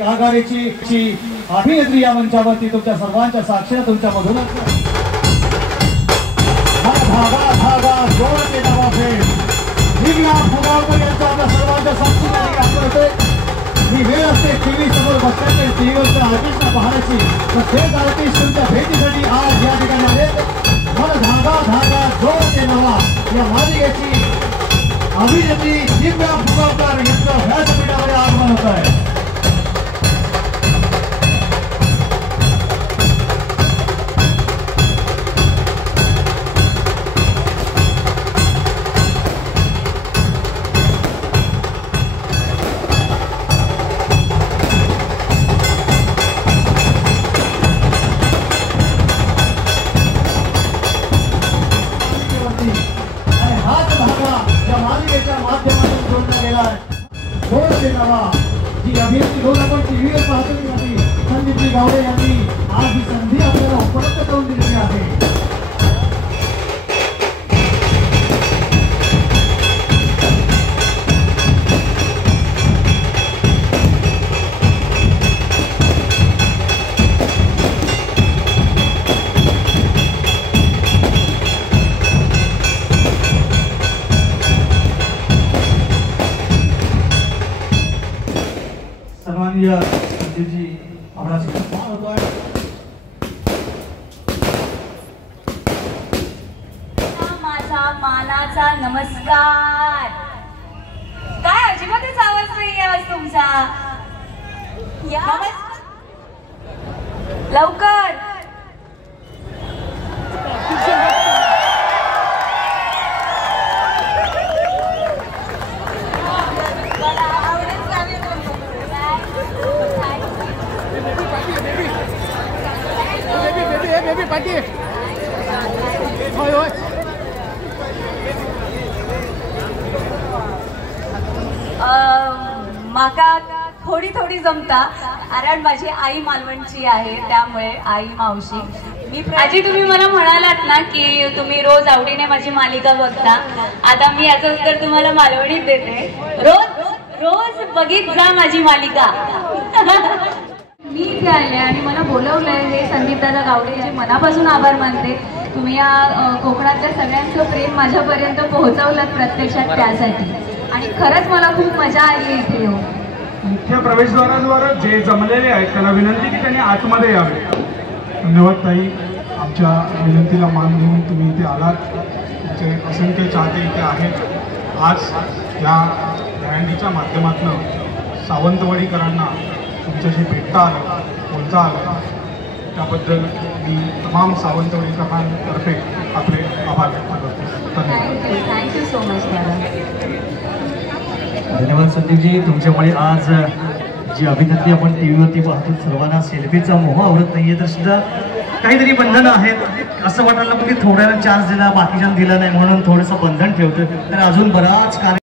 एक आघाडीची अभिनेत्री या मंचावरती तुमच्या सर्वांच्या साक्षीने तुमच्या मधूनच धागा धागा जोडते नवाफेड दिव्या फुगावकर यांचा आपल्या सर्वांच्या साक्षीने ही वेळ असते टीव्ही समोर बसण्याची टीव्हीवरच्या आर्टिस्टला पाहण्याची तर तेच आर्टिस्ट तुमच्या भेटीसाठी आज या ठिकाणी आहेत। मला धागा धागा जोडते नवा या मालिकेची अभिनेत्री दिव्या फुगावकर यांचं व्यासपीठामध्ये आगमन होत आहे। जी अभिनेत्री रोज आपण टीव्हीवर पाहतो संदीपजी गावडे यांनी आज ही संधी आपल्याला उपलब्ध करून दिलेली आहे। सन्माननीय संदीपजी आपणास सन्मान होतो आहे। माझा मानाचा नमस्कार। काय अजिबातच आवाज नाही आज तुमचा। लवकर माका थोडी थोडी जमता कारण माझी आई मालवणची आहे त्यामुळे आई मावशी मी आजी तुम्ही मला म्हणालात ना की तुम्ही रोज आवडीने माझी मालिका बघता। आता मी याचं उत्तर तुम्हाला मालवणीत देते। रोज रोज बघित जा माझी मालिका। मी इथे आले आणि मला बोलवलंय हे संदीप दादा गावडेचे मनापासून आभार मानते। तुम्ही या कोकणातल्या सगळ्यांचं प्रेम माझ्यापर्यंत पोहोचवलं प्रत्यक्षात त्यासाठी आणि खरंच मला खूप मजा आली इथे येऊन। मुख्य प्रवेशद्वाराद्वारे जे जमलेले आहेत त्यांना विनंती की त्यांनी आतमध्ये यावे। धन्यवाद ताई, आमच्या विनंतीला मान देऊन तुम्ही इथे आलात। तुमचे असंख्य चाहते इथे आहेत। आज या दहीहंडीच्या माध्यमातून सावंतवाडीकरांना तुमच्याशी भेटता आलं, बोलता आलं, त्याबद्दल मी तमाम सावंतवाडीकरांतर्फे आपले आभार व्यक्त करतो। थँक्यू सो मच धन्यवाद संदीपजी, तुमच्यामुळे आज जी अभिनेत्री आपण टीव्हीवरती पाहतो सर्वांना सेल्फीचा मोह आवडत नाहीये तर सुद्धा काहीतरी बंधनं आहेत असं वाटायला की थोड्याला चान्स दिला बाकीच्यांना दिला नाही म्हणून थोडंसं बंधन ठेवतं तर अजून बराच